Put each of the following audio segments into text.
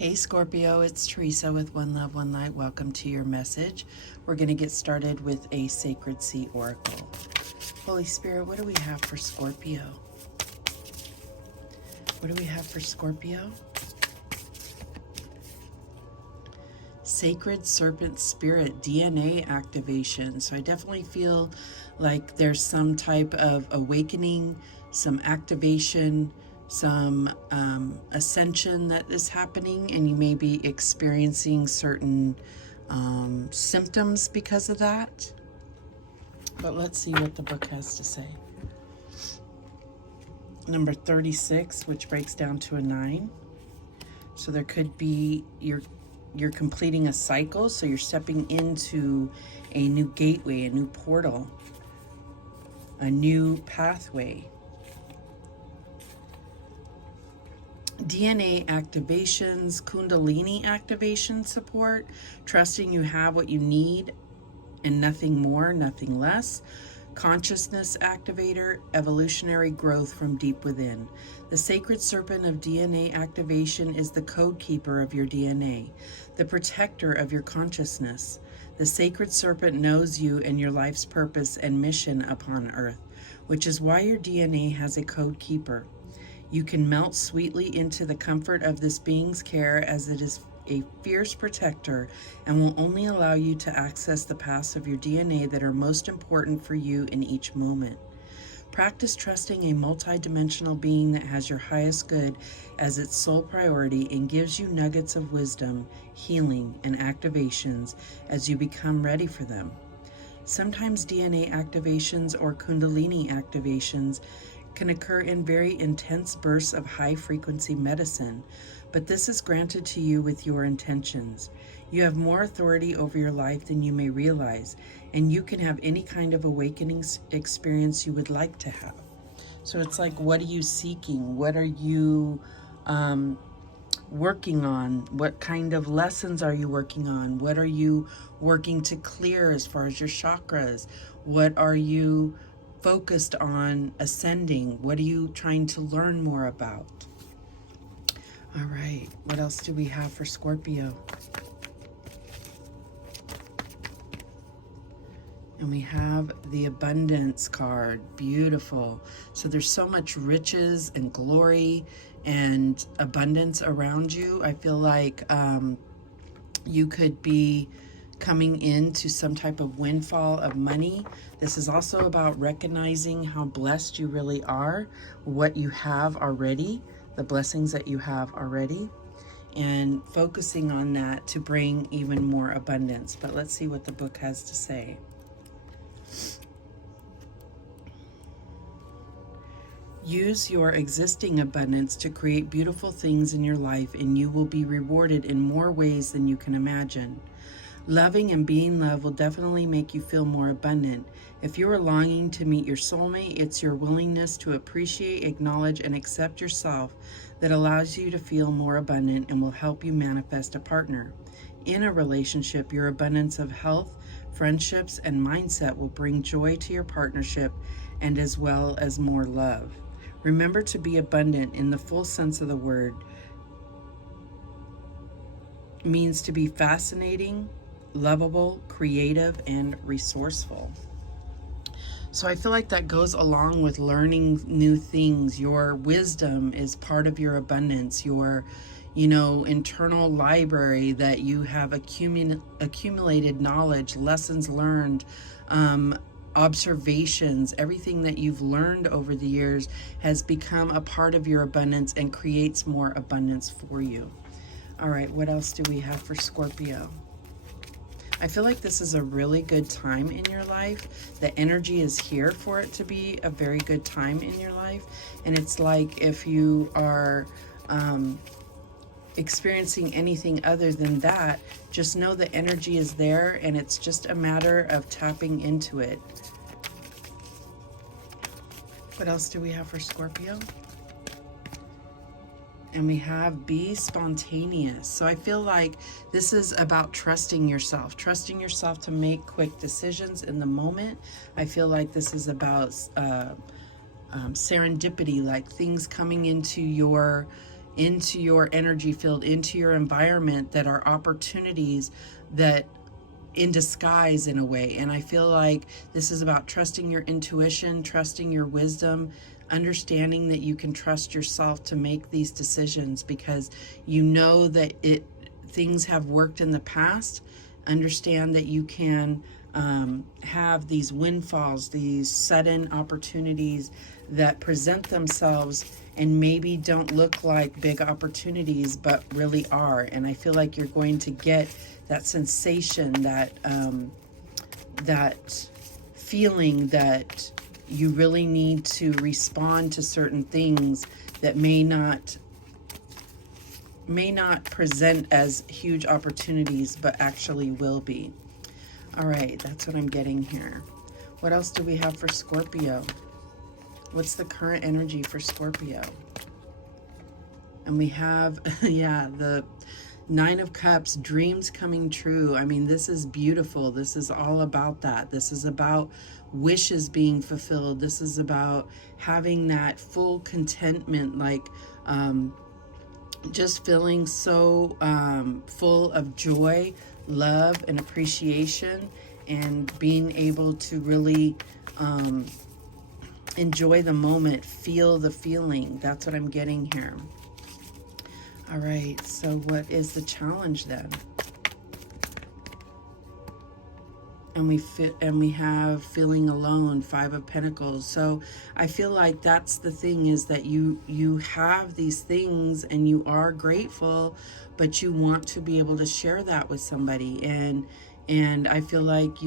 Hey Scorpio, it's Teresa with One Love, One Light. Welcome to your message. We're going to get started with a Sacred Sea Oracle. Holy Spirit, what do we have for Scorpio? What do we have for Scorpio? Sacred Serpent Spirit, DNA activation. So I definitely feel like there's some type of awakening, some activation, some ascension that is happening, and you may be experiencing certain symptoms because of that. But let's see what the book has to say. Number 36, which breaks down to a 9. So there could be you're completing a cycle, so you're stepping into a new gateway, a new portal, a new pathway. DNA activations, Kundalini activation support, trusting you have what you need and nothing more, nothing less. Consciousness activator, evolutionary growth from deep within. The sacred serpent of DNA activation is the code keeper of your DNA, the protector of your consciousness. The sacred serpent knows you and your life's purpose and mission upon earth, which is why your DNA has a code keeper. You can melt sweetly into the comfort of this being's care, as it is a fierce protector and will only allow you to access the paths of your DNA that are most important for you in each moment. Practice trusting a multidimensional being that has your highest good as its sole priority and gives you nuggets of wisdom, healing, and activations as you become ready for them. Sometimes DNA activations or Kundalini activations can occur in very intense bursts of high-frequency medicine, but this is granted to you with your intentions. You have more authority over your life than you may realize, and you can have any kind of awakening experience you would like to have. So it's like, what are you seeking? What are you working on? What kind of lessons are you working on? What are you working to clear as far as your chakras? What are you focused on ascending? What are you trying to learn more about? All right, what else do we have for Scorpio? And we have the abundance card. Beautiful. So there's so much riches and glory and abundance around you. I feel like you could be coming into some type of windfall of money. This is also about recognizing how blessed you really are, what you have already, the blessings that you have already, and focusing on that to bring even more abundance. But let's see what the book has to say. Use your existing abundance to create beautiful things in your life, and you will be rewarded in more ways than you can imagine. Loving and being loved will definitely make you feel more abundant. If you are longing to meet your soulmate, it's your willingness to appreciate, acknowledge, and accept yourself that allows you to feel more abundant and will help you manifest a partner. In a relationship, your abundance of health, friendships, and mindset will bring joy to your partnership, and as well as more love. Remember to be abundant in the full sense of the word. It means to be fascinating, lovable, creative, and resourceful. So I feel like that goes along with learning new things. Your wisdom is part of your abundance, your internal library that you have accumulated knowledge, lessons learned, observations, everything that you've learned over the years has become a part of your abundance and creates more abundance for you. All right, what else do we have for Scorpio? I feel like this is a really good time in your life. The energy is here for it to be a very good time in your life. And it's like if you are experiencing anything other than that, just know the energy is there, and it's just a matter of tapping into it. What else do we have for Scorpio? And we have be spontaneous. So I feel like this is about trusting yourself to make quick decisions in the moment. I feel like this is about serendipity, like things coming into your into your energy field, into your environment, that are opportunities that in disguise in a way. And I feel like this is about trusting your intuition, trusting your wisdom, understanding that you can trust yourself to make these decisions, because you know that things have worked in the past. Understand that you can have these windfalls, these sudden opportunities that present themselves and maybe don't look like big opportunities, but really are. And I feel like you're going to get that sensation, that that feeling that you really need to respond to certain things that may not present as huge opportunities, but actually will be. All right, that's what I'm getting here. What else do we have for Scorpio? What's the current energy for Scorpio? And we have, yeah, the Nine of Cups, dreams coming true. I mean, this is beautiful. This is all about that. This is about wishes being fulfilled. This is about having that full contentment, like just feeling so full of joy, love, and appreciation, and being able to really enjoy the moment, feel the feeling. That's what I'm getting here. All right, so what is the challenge then? And we have feeling alone, Five of Pentacles. So I feel like that's the thing, is that you have these things and you are grateful, but you want to be able to share that with somebody. And I feel like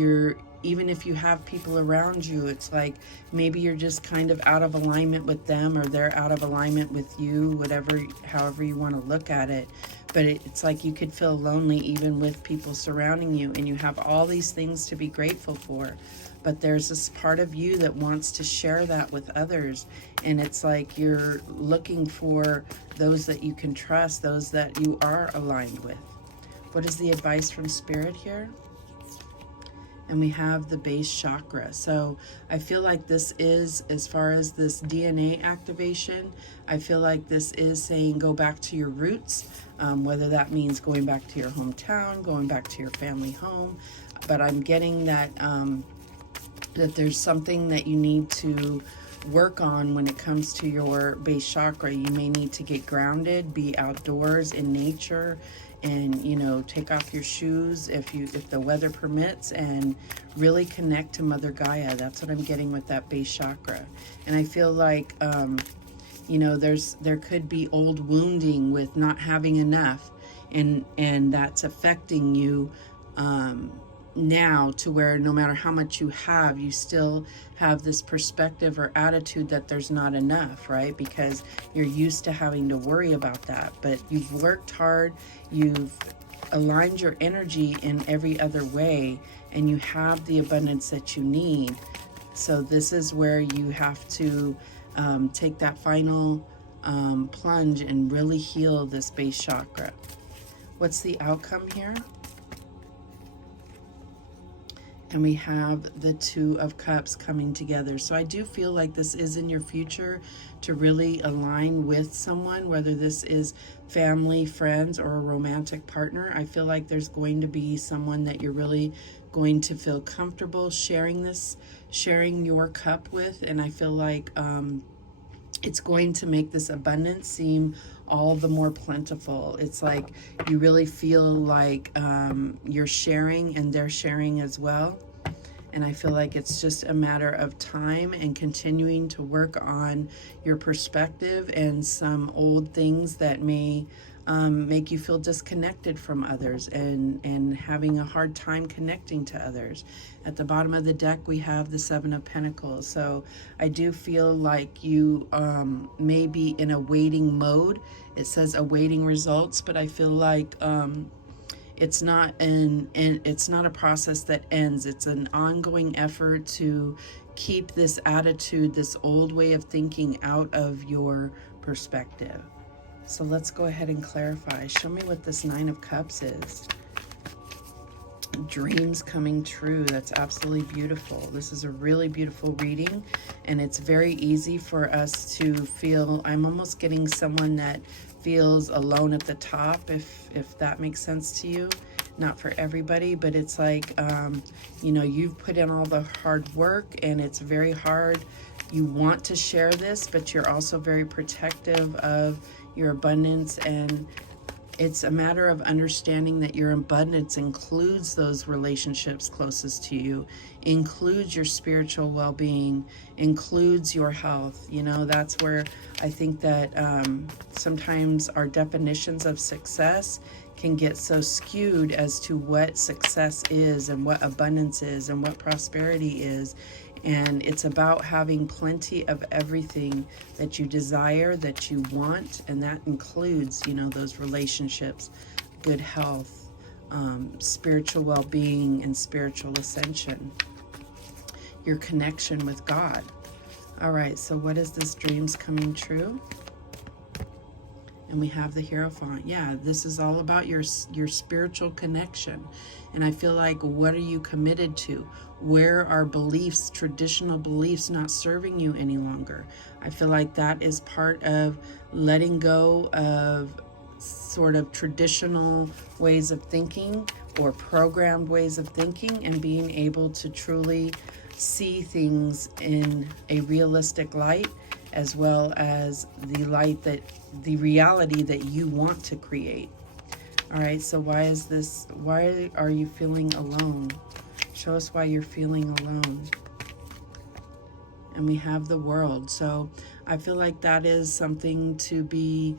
even if you have people around you, it's like maybe you're just kind of out of alignment with them, or they're out of alignment with you, whatever, however you want to look at it. But it's like you could feel lonely even with people surrounding you, and you have all these things to be grateful for. But there's this part of you that wants to share that with others. And it's like you're looking for those that you can trust, those that you are aligned with. What is the advice from Spirit here? And we have the base chakra. So I feel like this is, as far as this DNA activation, I feel like this is saying go back to your roots, whether that means going back to your hometown, going back to your family home. But I'm getting that that there's something that you need to work on when it comes to your base chakra. You may need to get grounded, be outdoors in nature, and, you know, take off your shoes if the weather permits, and really connect to Mother Gaia. That's what I'm getting with that base chakra. And I feel like you know, there could be old wounding with not having enough, and that's affecting you now, to where no matter how much you have, you still have this perspective or attitude that there's not enough, right? Because you're used to having to worry about that. But you've worked hard, you've aligned your energy in every other way, and you have the abundance that you need. So this is where you have to take that final plunge and really heal this base chakra. What's the outcome here? And we have the Two of Cups coming together. So I do feel like this is in your future to really align with someone, whether this is family, friends, or a romantic partner. I feel like there's going to be someone that you're really going to feel comfortable sharing your cup with. And I feel like it's going to make this abundance seem all the more plentiful. It's like you really feel like you're sharing and they're sharing as well. And I feel like it's just a matter of time and continuing to work on your perspective and some old things that may make you feel disconnected from others, and having a hard time connecting to others. At the bottom of the deck, we have the Seven of Pentacles. So I do feel like you may be in a waiting mode. It says awaiting results, but I feel like it's not a process that ends. It's an ongoing effort to keep this attitude, this old way of thinking, out of your perspective. So let's go ahead and clarify. Show me what this Nine of Cups is. Dreams coming true. That's absolutely beautiful. This is a really beautiful reading, and it's very easy for us to feel, I'm almost getting someone that feels alone at the top, if that makes sense to you. Not for everybody, but it's like, you know, you've put in all the hard work, and it's very hard. You want to share this, but you're also very protective of your abundance, and it's a matter of understanding that your abundance includes those relationships closest to you, includes your spiritual well-being, includes your health. You know, that's where I think that sometimes our definitions of success can get so skewed as to what success is and what abundance is and what prosperity is. And it's about having plenty of everything that you desire, that you want, and that includes, you know, those relationships, good health, spiritual well-being, and spiritual ascension, your connection with God. All right, so what is this dreams coming true? And we have the Hierophant. Yeah, this is all about your spiritual connection. And I feel like, what are you committed to? Where are beliefs, traditional beliefs, not serving you any longer? I feel like that is part of letting go of sort of traditional ways of thinking or programmed ways of thinking, and being able to truly see things in a realistic light, as well as the light that, the reality that you want to create. All right, so why are you feeling alone? Show us why you're feeling alone. And we have the World. So I feel like that is something to be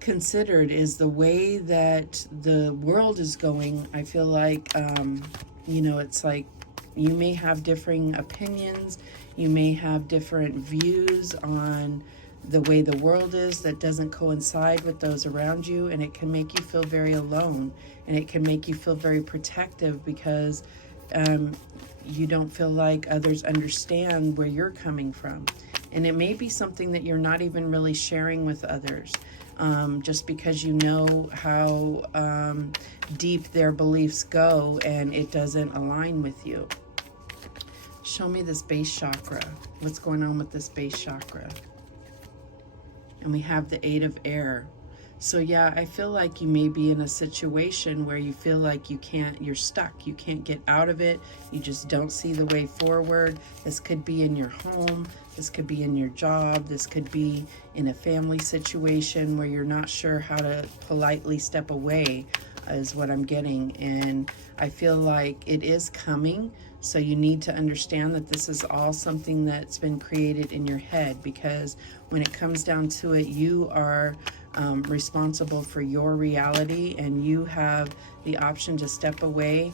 considered, is the way that the world is going. I feel like, you know, it's like you may have differing opinions. You may have different views on the way the world is that doesn't coincide with those around you, and it can make you feel very alone, and it can make you feel very protective because you don't feel like others understand where you're coming from. And it may be something that you're not even really sharing with others, just because you know how deep their beliefs go, and it doesn't align with you. Show me this base chakra. What's going on with this base chakra? And we have the Eight of Air. So yeah, I feel like you may be in a situation where you feel like you're stuck. You can't get out of it. You just don't see the way forward. This could be in your home. This could be in your job. This could be in a family situation where you're not sure how to politely step away, is what I'm getting. And I feel like it is coming. So you need to understand that this is all something that's been created in your head, because when it comes down to it, you are responsible for your reality, and you have the option to step away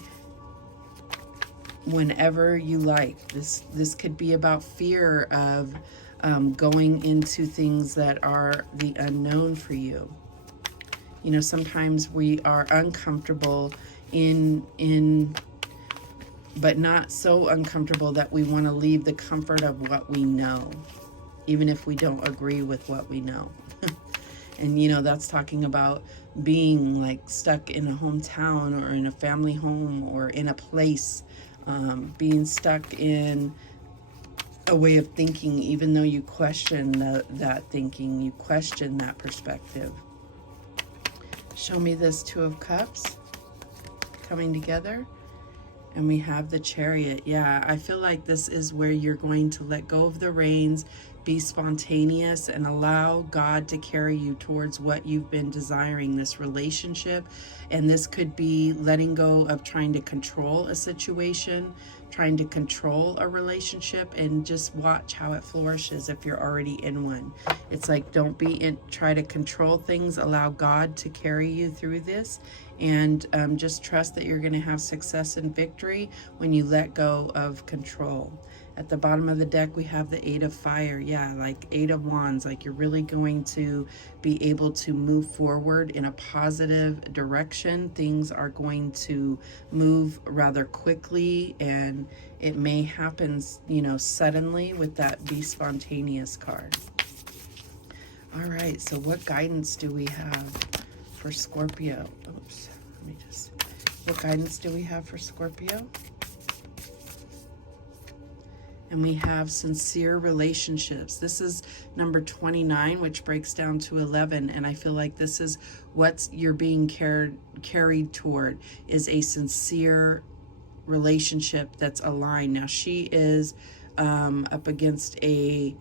whenever you like. This could be about fear of going into things that are the unknown for you. You know, sometimes we are uncomfortable but not so uncomfortable that we want to leave the comfort of what we know, even if we don't agree with what we know. And, you know, that's talking about being like stuck in a hometown or in a family home or in a place, being stuck in a way of thinking, even though you question that thinking, you question that perspective. Show me this Two of Cups coming together. And we have the Chariot. Yeah, I feel like this is where you're going to let go of the reins, be spontaneous, and allow God to carry you towards what you've been desiring, this relationship. And this could be letting go of trying to control a situation, trying to control a relationship, and just watch how it flourishes if you're already in one. It's like, don't try to control things. Allow God to carry you through this, and just trust that you're going to have success and victory when you let go of control. At the bottom of the deck, we have the Eight of Fire. Yeah, like Eight of Wands, like you're really going to be able to move forward in a positive direction. Things are going to move rather quickly, and it may happen, you know, suddenly with that Be Spontaneous card. All right, so what guidance do we have for Scorpio? Oops, let me just What guidance do we have for Scorpio? And we have sincere relationships. This is number 29, which breaks down to 11. And I feel like this is what you're being carried toward, is a sincere relationship that's aligned. Now, she is up against a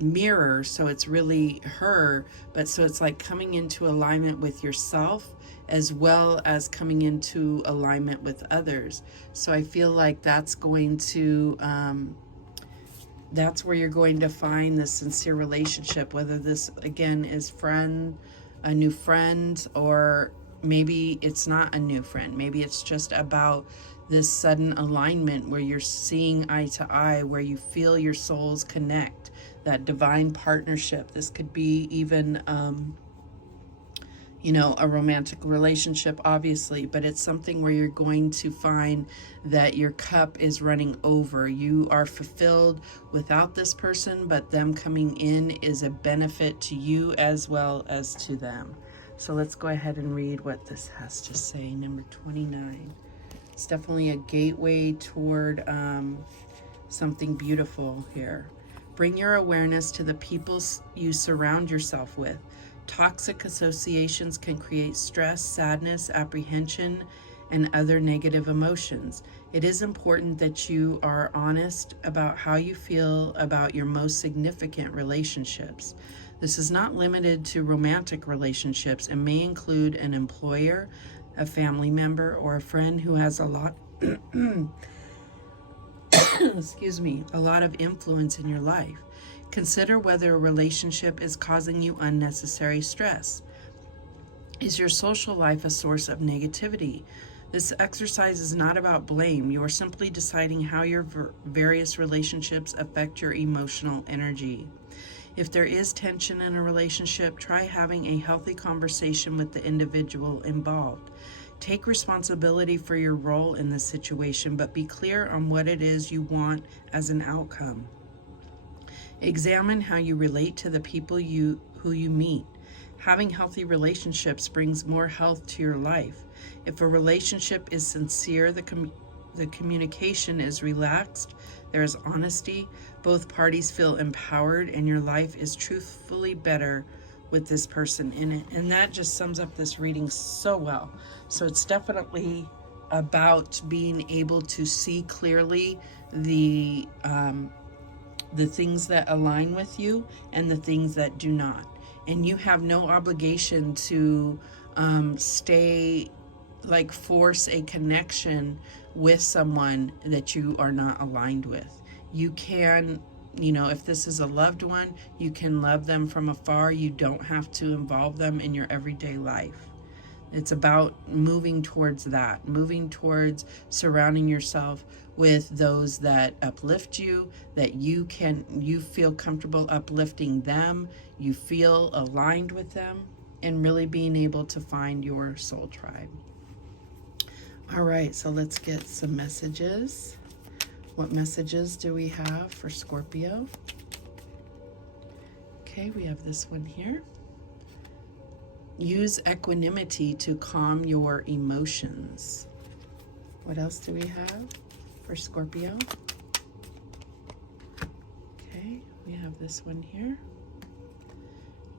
mirror, so it's really her, but so it's like coming into alignment with yourself as well as coming into alignment with others. So I feel like that's going to that's where you're going to find this sincere relationship, whether this again is a new friend, or maybe it's not a new friend. Maybe it's just about this sudden alignment where you're seeing eye to eye, where you feel your souls connect, that divine partnership. This could be even a romantic relationship, obviously, but it's something where you're going to find that your cup is running over. You are fulfilled without this person, but them coming in is a benefit to you as well as to them. So let's go ahead and read what this has to say. Number 29. It's definitely a gateway toward something beautiful here. Bring your awareness to the people you surround yourself with. Toxic associations can create stress, sadness, apprehension, and other negative emotions. It is important that you are honest about how you feel about your most significant relationships. This is not limited to romantic relationships and may include an employer, a family member, or a friend who has a lot a lot of influence in your life. Consider whether a relationship is causing you unnecessary stress. Is your social life a source of negativity? This exercise is not about blame. You are simply deciding how your various relationships affect your emotional energy. If there is tension in a relationship, try having a healthy conversation with the individual involved. Take responsibility for your role in this situation, but be clear on what it is you want as an outcome. Examine how you relate to the people who you meet. Having healthy relationships brings more health to your life. If a relationship is sincere, the communication is relaxed, there is honesty, both parties feel empowered, and your life is truthfully better with this person in it. And that just sums up this reading so well. So it's definitely about being able to see clearly the things that align with you and the things that do not. And you have no obligation to force a connection with someone that you are not aligned with. You can, if this is a loved one, you can love them from afar. You don't have to involve them in your everyday life. It's about moving towards that, moving towards surrounding yourself with those that uplift you, that you feel comfortable uplifting them, you feel aligned with them, and really being able to find your soul tribe. All right, so let's get some messages. What messages do we have for Scorpio? Okay, we have this one here. Use equanimity to calm your emotions. What else do we have for Scorpio? Okay, we have this one here.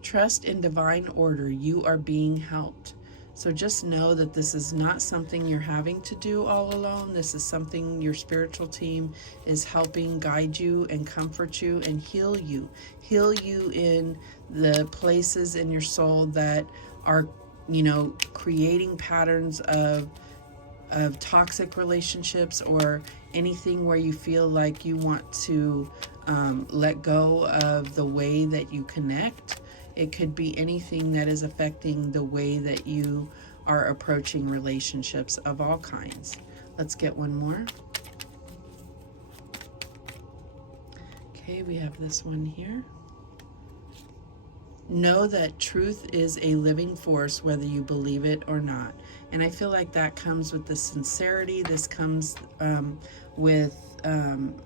Trust in divine order. You are being helped. So just know that this is not something you're having to do all alone. This is something your spiritual team is helping guide you and comfort you and heal you. Heal you in the places in your soul that are, creating patterns of toxic relationships, or anything where you feel like you want to let go of the way that you connect. It could be anything that is affecting the way that you are approaching relationships of all kinds. Let's get one more. Okay, we have this one here. Know that truth is a living force, whether you believe it or not. And I feel like that comes with the sincerity. This comes with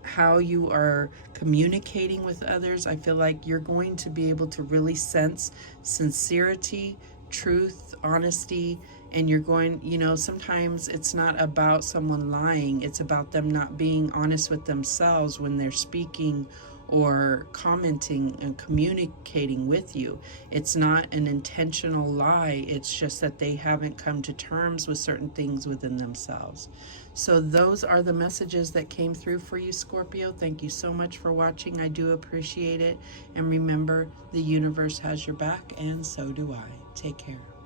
how you are communicating with others. I feel like you're going to be able to really sense sincerity truth, honesty, and you're going, you know, sometimes it's not about someone lying, it's about them not being honest with themselves when they're speaking or commenting and communicating with you. It's not an intentional lie, it's just that they haven't come to terms with certain things within themselves. So those are the messages that came through for you, Scorpio. Thank you so much for watching. I do appreciate it. And remember, the universe has your back, and so do I. Take care.